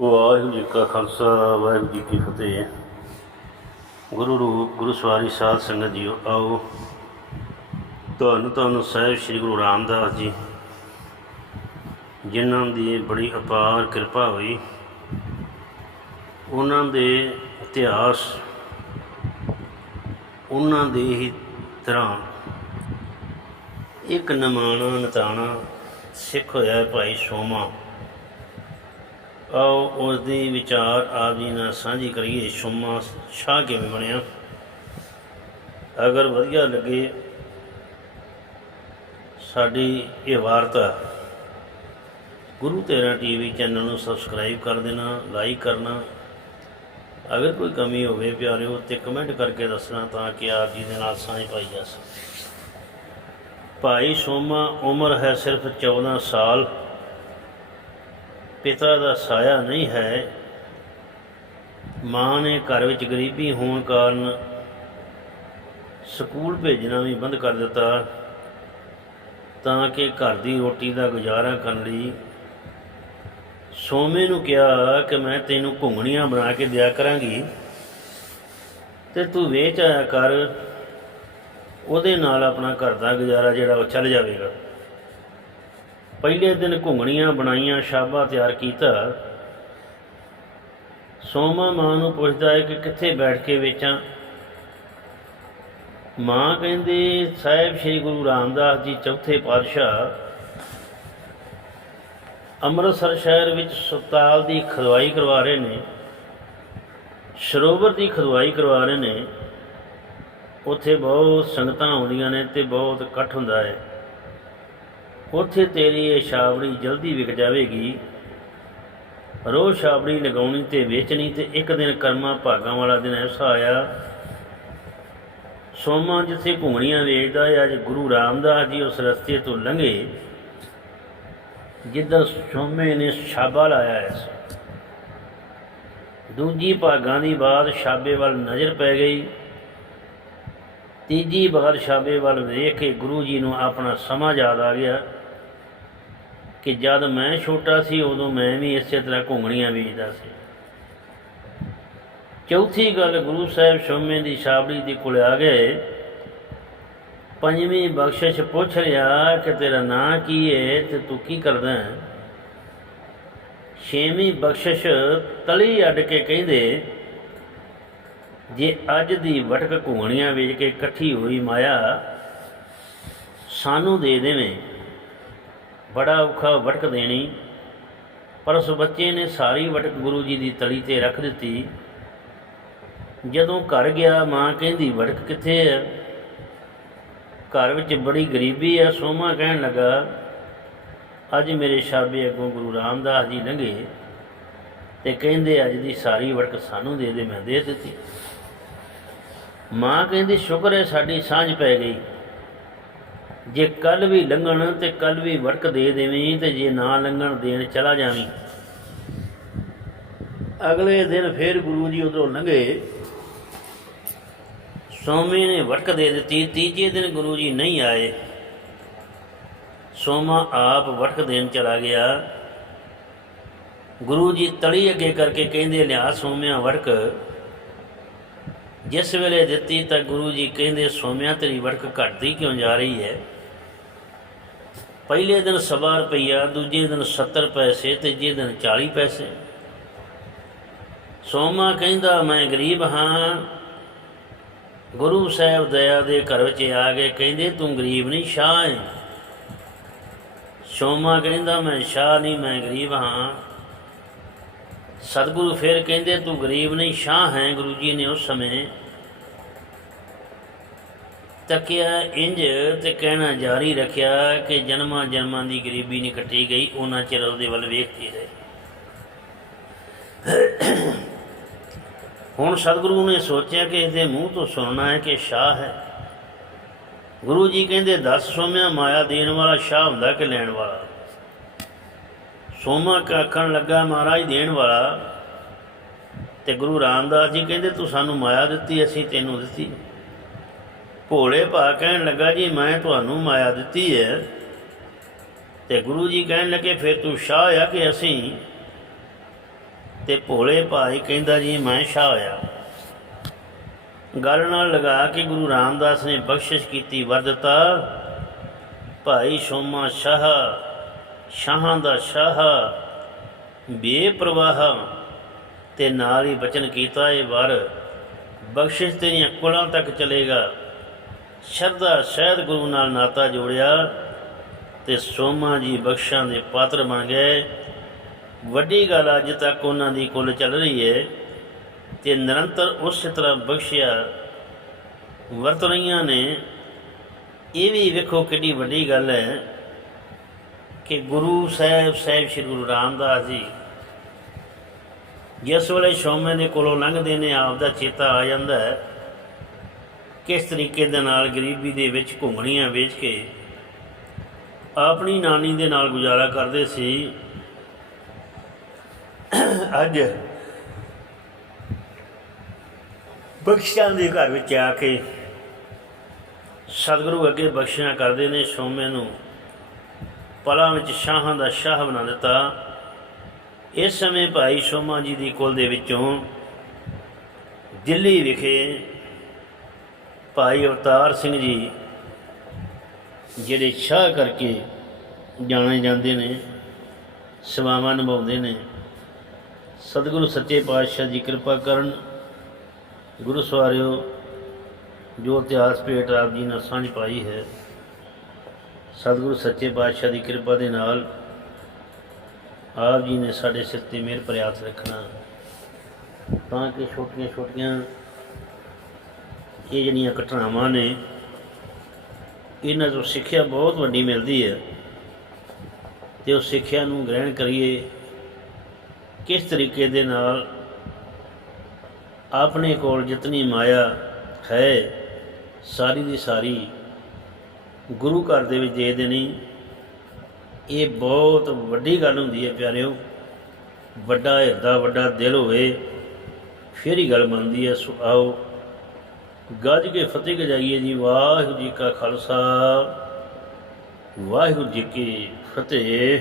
ਵਾਹਿਗੁਰੂ ਜੀ ਕਾ ਖਾਲਸਾ, ਵਾਹਿਗੁਰੂ ਜੀ ਕੀ ਫਤਿਹ। ਗੁਰੂ ਰੂਪ, ਗੁਰੂ ਸਵਾਰੀ ਸਾਧ ਸੰਗਤ ਜੀਓ, ਆਓ। ਤੁਹਾਨੂੰ ਤੁਹਾਨੂੰ ਸਾਹਿਬ ਸ੍ਰੀ ਗੁਰੂ ਰਾਮਦਾਸ ਜੀ, ਜਿਨ੍ਹਾਂ ਦੀ ਬੜੀ ਅਪਾਰ ਕਿਰਪਾ ਹੋਈ, ਉਹਨਾਂ ਦੇ ਇਤਿਹਾਸ, ਉਹਨਾਂ ਦੇ ਹੀ ਤਰ੍ਹਾਂ ਇੱਕ ਨਮਾਣਾ ਨਤਾਣਾ ਸਿੱਖ ਹੋਇਆ ਭਾਈ ਸੋਮਾ। ਆਓ ਉਸ ਦੀ ਵਿਚਾਰ ਆਪ ਜੀ ਨਾਲ ਸਾਂਝੀ ਕਰੀਏ, ਸੋਮਾ ਸ਼ਾਹ ਕਿਵੇਂ ਬਣਿਆ? ਅਗਰ ਵਧੀਆ ਲੱਗੇ, ਸਾਡੀ ਇਹ ਵਾਰਤਾ ਗੁਰੂ ਤੇਰਾ ਟੀਵੀ ਚੈਨਲ ਨੂੰ ਸਬਸਕ੍ਰਾਈਬ ਕਰ ਦੇਣਾ, ਲਾਈਕ ਕਰਨਾ। ਅਗਰ ਕੋਈ ਕਮੀ ਹੋਵੇ ਪਿਆਰਿਓ ਤੇ ਕਮੈਂਟ ਕਰਕੇ ਦੱਸਣਾ ਤਾਂ ਕਿ ਆਪ ਜੀ ਦੇ ਨਾਲ ਸਾਂਝ ਪਾਈ ਜਾ ਸਕੇ। ਭਾਈ ਸੋਮਾ ਉਮਰ ਹੈ ਸਿਰਫ 14 ਸਾਲ। ਪਿਤਾ ਦਾ ਸਾਇਆ ਨਹੀਂ ਹੈ। ਮਾਂ ਨੇ ਘਰ ਵਿੱਚ ਗਰੀਬੀ ਹੋਣ ਕਾਰਨ ਸਕੂਲ ਭੇਜਣਾ ਵੀ ਬੰਦ ਕਰ ਦਿੱਤਾ ਤਾਂ ਕਿ ਘਰ ਦੀ ਰੋਟੀ ਦਾ ਗੁਜ਼ਾਰਾ ਕਰਨ ਲਈ ਸੋਮੇ ਨੂੰ ਕਿਹਾ ਕਿ ਮੈਂ ਤੈਨੂੰ ਘੁੰਗਣੀਆਂ ਬਣਾ ਕੇ ਦਿਆ ਕਰਾਂਗੀ ਤੇ ਤੂੰ ਵੇਚ ਆਇਆ ਕਰ, ਉਹਦੇ ਨਾਲ ਆਪਣਾ ਘਰ ਦਾ ਗੁਜ਼ਾਰਾ ਜਿਹੜਾ ਉਹ ਚੱਲ ਜਾਵੇਗਾ। ਪਹਿਲੇ ਦਿਨ ਘੁੰਗਣੀਆਂ ਬਣਾਈਆਂ, ਸ਼ਾਬਾ ਤਿਆਰ ਕੀਤਾ। ਸੋਮਾ ਮਾਂ ਨੂੰ ਪੁੱਛਦਾ ਹੈ ਕਿ ਕਿੱਥੇ ਬੈਠ ਕੇ ਵੇਚਾਂ? ਮਾਂ ਕਹਿੰਦੇ, ਸਾਹਿਬ, ਸ੍ਰੀ ਗੁਰੂ ਰਾਮਦਾਸ ਜੀ ਚੌਥੇ ਪਾਤਸ਼ਾਹ, ਅੰਮ੍ਰਿਤਸਰ ਸ਼ਹਿਰ ਵਿੱਚ ਸਪਤਾਲ ਦੀ ਖਦਵਾਈ ਕਰਵਾ ਰਹੇ ਨੇ। ਸਰੋਵਰ ਦੀ ਖਦਵਾਈ ਕਰਵਾ ਰਹੇ ਨੇ। ਉੱਥੇ ਬਹੁਤ ਸੰਗਤਾਂ ਆਉਂਦੀਆਂ ਨੇ ਤੇ ਬਹੁਤ ਇਕੱਠ ਹੁੰਦਾ ਹੈ। ਉੱਥੇ ਤੇਰੀ ਇਹ ਛਾਵੜੀ ਜਲਦੀ ਵਿਕ ਜਾਵੇਗੀ। ਰੋਜ਼ ਛਾਵੜੀ ਲਗਾਉਣੀ ਤੇ ਵੇਚਣੀ ਤੇ ਇੱਕ ਦਿਨ ਕਰਮਾ ਭਾਗਾਂ ਵਾਲਾ ਦਿਨ ਐਸਾ ਆਇਆ। ਸੋਮਾ ਜਿੱਥੇ ਘੁੰਗਣੀਆਂ ਵੇਚਦਾ ਹੈ, ਅੱਜ ਗੁਰੂ ਰਾਮਦਾਸ ਜੀ ਉਸ ਰਸਤੇ ਤੋਂ ਲੰਘੇ, ਜਿੱਦਾਂ ਸੋਮੇ ਨੇ ਛਾਬਾ ਲਾਇਆ ਹੈ। ਦੂਜੀ ਭਾਗਾਂ ਦੀ ਬਾਤ ਛਾਬੇ ਵੱਲ ਨਜ਼ਰ ਪੈ ਗਈ। ਤੀਜੀ ਵਾਰ ਛਾਬੇ ਵੱਲ ਵੇਖ ਕੇ ਗੁਰੂ ਜੀ ਨੂੰ ਆਪਣਾ ਸਮਾਂ ਯਾਦ ਆ ਗਿਆ ਕਿ ਜਦ ਮੈਂ ਛੋਟਾ ਸੀ ਉਦੋਂ ਮੈਂ ਵੀ ਇਸੇ ਤਰ੍ਹਾਂ ਘੁੰਗਣੀਆਂ ਵੇਚਦਾ ਸੀ। ਚੌਥੀ ਗੱਲ ਗੁਰੂ ਸਾਹਿਬ ਸ਼ੋਮੇ ਦੀ ਛਾਬੜੀ ਦੇ ਕੋਲ ਆ ਗਏ। ਪੰਜਵੀਂ ਬਖਸ਼ਿਸ਼ ਪੁੱਛ ਲਿਆ ਕਿ ਤੇਰਾ ਨਾਂ ਕੀ ਹੈ ਤੇ ਤੂੰ ਕੀ ਕਰਦਾ ਹੈ? ਛੇਵੀਂ ਬਖਸ਼ਿਸ਼ ਤਲੀ ਅੱਡ ਕੇ ਕਹਿੰਦੇ ਜੇ ਅੱਜ ਦੀ ਵਟਕ ਘੂਣੀਆਂ ਵੇਚ ਕੇ ਇਕੱਠੀ ਹੋਈ ਮਾਇਆ, ਸਾਨੂੰ ਦੇ ਦੇਵੇਂ। ਬੜਾ ਔਖਾ ਵਟਕ ਦੇਣੀ। ਪਰ ਉਸ ਬੱਚੇ ਨੇ ਸਾਰੀ ਵਟਕ ਗੁਰੂ ਜੀ ਦੀ ਤਲੀ ਤੇ ਰੱਖ ਦਿੱਤੀ। ਜਦੋਂ ਘਰ ਗਿਆ, ਮਾਂ ਕਹਿੰਦੀ, ਵਟਕ ਕਿੱਥੇ ਹੈ ਘਰ ਵਿੱਚ ਬੜੀ ਗਰੀਬੀ ਹੈ ਸੋਮਾ ਕਹਿਣ ਲੱਗਾ, ਅੱਜ ਮੇਰੇ ਸ਼ਾਬੇ ਅੱਗੋਂ ਗੁਰੂ ਰਾਮਦਾਸ ਜੀ ਲੰਘੇ ਤੇ ਕਹਿੰਦੇ, ਅੱਜ ਦੀ ਸਾਰੀ ਵਟਕ ਸਾਨੂੰ ਦੇ ਦੇ, ਮੈਂ ਦੇ ਦਿੱਤੀ ਮਾਂ ਕਹਿੰਦੀ, ਸ਼ੁਕਰ ਹੈ ਸਾਡੀ ਸਾਂਝ ਪੈ ਗਈ। ਜੇ ਕੱਲ ਵੀ ਲੰਘਣ ਤੇ ਕੱਲ ਵੀ ਵੜਕ ਦੇ ਦੇਵੀਂ ਤੇ ਜੇ ਨਾ ਲੰਘਣ ਦੇਣ ਚਲਾ ਜਾਵੀਂ। ਅਗਲੇ ਦਿਨ ਫੇਰ ਗੁਰੂ ਜੀ ਉਧਰੋਂ ਲੰਘੇ। ਸੋਮੀ ਨੇ ਵੜਕ ਦੇ ਦਿੱਤੀ। ਤੀਜੇ ਦਿਨ ਗੁਰੂ ਜੀ ਨਹੀਂ ਆਏ। ਸੋਮਾ ਆਪ ਵੜਕ ਦੇਣ ਚਲਾ ਗਿਆ। ਗੁਰੂ ਜੀ ਤਲੀ ਅੱਗੇ ਕਰਕੇ ਕਹਿੰਦੇ, ਲਿਆ ਸੋਮਿਆ ਵੜਕ ਜਿਸ ਵੇਲੇ ਦਿੱਤੀ ਤਾਂ ਗੁਰੂ ਜੀ ਕਹਿੰਦੇ, ਸੋਮਿਆ, ਤੇਰੀ ਵੜਕ ਘਟਦੀ ਕਿਉਂ ਜਾ ਰਹੀ ਹੈ? ਪਹਿਲੇ ਦਿਨ ਸਵਾ ਰੁਪਈਆ ਦੂਜੇ ਦਿਨ 70 ਪੈਸੇ ਤੀਜੇ ਦਿਨ 40 ਪੈਸੇ। ਸੋਮਾ ਕਹਿੰਦਾ, ਮੈਂ ਗਰੀਬ ਹਾਂ। ਗੁਰੂ ਸਾਹਿਬ ਦਇਆ ਦੇ ਘਰ ਵਿੱਚ ਆ ਕੇ ਕਹਿੰਦੇ, ਤੂੰ ਗਰੀਬ ਨਹੀਂ, ਸ਼ਾਹ ਹੈ ਸੋਮਾ ਕਹਿੰਦਾ, ਮੈਂ ਸ਼ਾਹ ਨਹੀਂ, ਮੈਂ ਗਰੀਬ ਹਾਂ। ਸਤਿਗੁਰੂ ਫਿਰ ਕਹਿੰਦੇ, ਤੂੰ ਗਰੀਬ ਨਹੀਂ ਸ਼ਾਹ ਹੈ ਗੁਰੂ ਜੀ ਨੇ ਉਸ ਸਮੇਂ ਤੱਕਿਆ ਇੰਜ ਤੇ ਕਹਿਣਾ ਜਾਰੀ ਰੱਖਿਆ ਕਿ ਜਨਮਾਂ ਜਨਮਾਂ ਦੀ ਗਰੀਬੀ ਨਹੀਂ ਕੱਟੀ ਗਈ, ਉਹਨਾਂ ਚਿਰ ਉਹਦੇ ਵੱਲ ਵੇਖਦੀ ਰਹੇ। ਹੁਣ ਸਤਿਗੁਰੂ ਨੇ ਸੋਚਿਆ ਕਿ ਇਹਦੇ ਮੂੰਹ ਤੋਂ ਸੁਣਨਾ ਹੈ ਕਿ ਸ਼ਾਹ ਹੈ। ਗੁਰੂ ਜੀ ਕਹਿੰਦੇ, ਦਸ ਸੋਮਿਆ, ਮਾਇਆ ਦੇਣ ਵਾਲਾ ਸ਼ਾਹ ਹੁੰਦਾ ਕਿ ਲੈਣ ਵਾਲਾ? ਸੋਮਾ ਆਖਣ ਲੱਗਾ, ਮਹਾਰਾਜ, ਦੇਣ ਵਾਲਾ ਤੇ ਗੁਰੂ ਰਾਮਦਾਸ ਜੀ ਕਹਿੰਦੇ, ਤੂੰ ਸਾਨੂੰ ਮਾਇਆ ਦਿੱਤੀ, ਅਸੀਂ ਤੈਨੂੰ ਦਿੱਤੀ। ਭੋਲੇ ਭਾ ਕਹਿਣ ਲੱਗਾ, ਜੀ, ਮੈਂ ਤੁਹਾਨੂੰ ਮਾਇਆ ਦਿੱਤੀ ਹੈ। ਤੇ ਗੁਰੂ ਜੀ ਕਹਿਣ ਲੱਗੇ, ਫਿਰ ਤੂੰ ਸ਼ਾਹ ਆ ਕਿ ਅਸੀਂ? ਤੇ ਭੋਲੇ ਭਾਈ ਕਹਿੰਦਾ, ਜੀ, ਮੈਂ ਸ਼ਾਹ ਹੋਇਆ ਗੱਲ ਨਾਲ ਲਗਾ ਕੇ ਗੁਰੂ ਰਾਮਦਾਸ ਨੇ ਬਖਸ਼ਿਸ਼ ਕੀਤੀ ਵਰਦਤਾ ਭਾਈ ਸੋਮਾ ਸ਼ਾਹ ਸ਼ਾਹਾਂ ਦਾ ਸ਼ਾਹ ਬੇਪਰਵਾਹ। ਤੇ ਨਾਲ ਹੀ ਬਚਨ ਕੀਤਾ ਇਹ ਵਾਰ, ਬਖਸ਼ਿਸ਼ ਤੇਰੀਆਂ ਕੁਲਾਂ ਤੱਕ ਚਲੇਗਾ। ਸ਼ਰਧਾ ਸ਼ਹਿਦ ਗੁਰੂ ਨਾਲ ਨਾਤਾ ਜੋੜਿਆ ਤੇ ਸੋਮਾ ਜੀ ਬਖਸ਼ਾਂ ਦੇ ਪਾਤਰ ਬਣ ਗਏ। ਵੱਡੀ ਗੱਲ ਅੱਜ ਤੱਕ ਉਹਨਾਂ ਦੀ ਕੁੱਲ ਚੱਲ ਰਹੀ ਹੈ ਤੇ ਨਿਰੰਤਰ ਉਸੇ ਤਰ੍ਹਾਂ ਬਖਸ਼ਿਆ। ਵਰਤ ਰਹੀਆਂ ਨੇ। ਇਹ ਵੀ ਵੇਖੋ ਕਿੰਨੀ ਵੱਡੀ ਗੱਲ ਹੈ। ਕਿ ਗੁਰੂ ਸਾਹਿਬ ਸਾਹਿਬ ਸ੍ਰੀ ਗੁਰੂ ਰਾਮਦਾਸ ਜੀ ਜਿਸ ਵੇਲੇ ਸ਼ੌਮੇ ਦੇ ਕੋਲੋਂ ਲੰਘਦੇ ਨੇ, ਆਪ ਦਾ ਚੇਤਾ ਆ ਜਾਂਦਾ ਹੈ ਕਿਸ ਤਰੀਕੇ ਦੇ ਨਾਲ ਗਰੀਬੀ ਦੇ ਵਿੱਚ ਘੁੰਗਣੀਆਂ ਵੇਚ ਕੇ ਆਪਣੀ ਨਾਨੀ ਦੇ ਨਾਲ ਗੁਜ਼ਾਰਾ ਕਰਦੇ ਸੀ। ਅੱਜ ਬਖਸ਼ਾਂ ਦੇ ਘਰ ਵਿੱਚ ਆ ਕੇ ਸਤਿਗੁਰੂ ਅੱਗੇ ਬਖਸ਼ਿਆ ਕਰਦੇ ਨੇ ਸੋਮੇ ਨੂੰ। ਪਲਾਂ ਵਿੱਚ ਸ਼ਾਹਾਂ ਦਾ ਸ਼ਾਹ ਬਣਾ ਦਿੱਤਾ। ਇਸ ਸਮੇਂ ਭਾਈ ਸੋਮਾ ਜੀ ਦੀ ਕੁਲ ਦੇ ਵਿੱਚੋਂ ਦਿੱਲੀ ਵਿਖੇ ਭਾਈ ਅਵਤਾਰ ਸਿੰਘ ਜੀ ਜਿਹੜੇ ਸ਼ਾਹ ਕਰਕੇ ਜਾਣੇ ਜਾਂਦੇ ਨੇ, ਸੇਵਾਵਾਂ ਨਿਭਾਉਂਦੇ ਨੇ, ਸਤਿਗੁਰੂ ਸੱਚੇ ਪਾਤਸ਼ਾਹ ਜੀ ਕਿਰਪਾ ਕਰਨ ਗੁਰੂ ਸਵਾਰਿਓ, ਜੋ ਇਤਿਹਾਸ ਭੇਟ ਆਪ ਜੀ ਨਾਲ ਸਾਂਝ ਪਾਈ ਹੈ। ਸਤਿਗੁਰੂ ਸੱਚੇ ਪਾਤਸ਼ਾਹ ਦੀ ਕਿਰਪਾ ਦੇ ਨਾਲ ਆਪ ਜੀ ਨੇ ਸਾਡੇ ਸਿਰ ਤੇ ਮਿਹਰ ਪ੍ਰਿਆਸ ਰੱਖਣਾ। ਤਾਂ ਕਿ ਛੋਟੀਆਂ ਛੋਟੀਆਂ ਇਹ ਜਿਹੜੀਆਂ ਘਟਨਾਵਾਂ ਨੇ, ਇਹਨਾਂ ਤੋਂ ਸਿੱਖਿਆ ਬਹੁਤ ਵੱਡੀ ਮਿਲਦੀ ਹੈ। ਤੇ ਉਸ ਸਿੱਖਿਆ ਨੂੰ ਗ੍ਰਹਿਣ ਕਰੀਏ, ਕਿਸ ਤਰੀਕੇ ਦੇ ਨਾਲ ਆਪਣੇ ਕੋਲ ਜਿਤਨੀ ਮਾਇਆ ਹੈ, ਸਾਰੀ ਦੀ ਸਾਰੀ ਗੁਰੂ ਘਰ ਦੇ ਵਿੱਚ ਦੇ ਦੇਣੀ, ਇਹ ਬਹੁਤ ਵੱਡੀ ਗੱਲ ਹੁੰਦੀ ਹੈ ਪਿਆਰਿਓ। ਵੱਡਾ ਹਿਰਦਾ, ਵੱਡਾ ਦਿਲ ਹੋਵੇ, ਫਿਰ ਹੀ ਗੱਲ ਬਣਦੀ ਹੈ, ਸੋ ਆਓ ਗੱਜ ਕੇ ਫਤਿਹ ਗਜਾਈਏ ਜੀ, ਵਾਹਿਗੁਰੂ ਜੀ ਕਾ ਖਾਲਸਾ, ਵਾਹਿਗੁਰੂ ਜੀ ਕੀ ਫਤਿਹ।